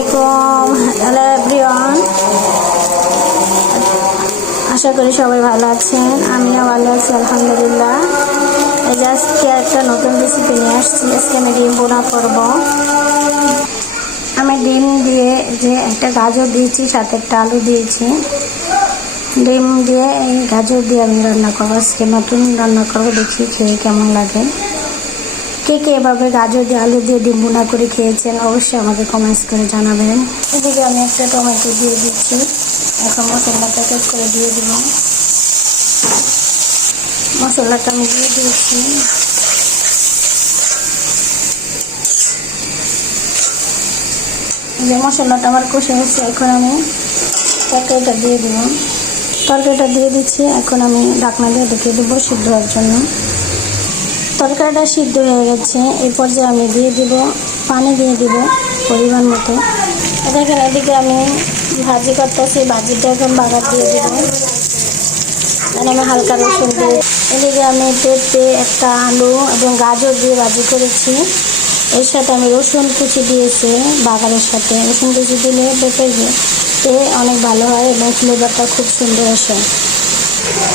আলাইকুম। Hello everyone, আশা করি সবাই ভালো আছেন। আমিও ভালো আছি আলহামদুলিল্লাহ। এই যে আজকে একটা নতুন রেসিপি নিয়ে আসছি। আজকে আমি ডিম বোনা করব। আমি ডিম দিয়ে যে একটা গাজর দিয়েছি, সাথে একটা আলু দিয়েছি। ডিম দিয়ে এই গাজর দিয়ে আমি রান্না করবো। আজকে নতুন রান্না করবো, দেখি খেয়ে কেমন লাগে। কে কে এভাবে গাজর দিয়ে আলু দিয়ে ডিম বোনা করে খেয়েছেন অবশ্যই আমাকে কমেন্টস করে জানাবেন। এদিকে আমি একটা টমেটো দিয়ে দিচ্ছি। এখন মশলা প্যাকেট করে দিয়ে দিব। মশলাটা আমি দিয়ে দিয়েছি। যে মশলাটা আমার কষে হচ্ছে, এখন আমি তরকারিটা দিয়ে দিব। তরকারিটা দিয়ে দিচ্ছি। এখন আমি ঢাকনা দিয়ে ঢেকে দেবো সিদ্ধ হওয়ার জন্য। তরকারিটা সিদ্ধ হয়ে গেছে। এই পর্যায়ে আমি দিয়ে দিব পানি, দিয়ে দিব পরিমাণ মতো। দেখেন এদিকে আমি ভাজি করতেছি, ভাজিটা এখন বাগার দিয়ে দিব। আমি হালকা রসুন দিয়ে, এদিকে আমি পেঁপে, একটা আলু এবং গাজর দিয়ে ভাজি করেছি। এর সাথে আমি রসুন কুচি দিয়েছি বাগারের সাথে। রসুন কুচি দিলে পেঁপেতে অনেক ভালো হয় এবং ফ্লেভারটা খুব সুন্দর আসে।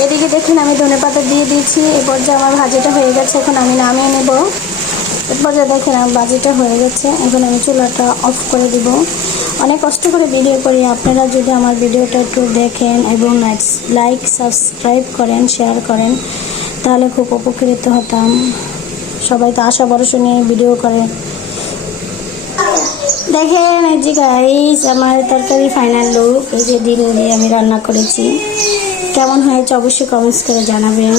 এদিকে দেখুন আমি ধনেপাতা দিয়ে দিয়েছি। এই পর্যায়ে আমার ভাজিটা হয়ে গেছে, এখন আমি নামিয়ে নেব। এর পর্যায়ে দেখেন আমার ভাজিটা হয়ে গেছে, এখন আমি চুলাটা অফ করে দিব। অনেক কষ্ট করে ভিডিও করি, আপনারা যদি আমার ভিডিওটা একটু দেখেন এবং লাইক সাবস্ক্রাইব করেন, শেয়ার করেন, তাহলে খুব উপকৃত হতাম। সবাই তো আশা ভরসা নিয়ে ভিডিও করে। দেখেন এই যে গাইস আমার তরকারি ফাইনাল লুক। এই যে ডিম দিয়ে আমি রান্না করেছি, কেমন হয়েছে অবশ্যই কমেন্টস করে জানাবেন।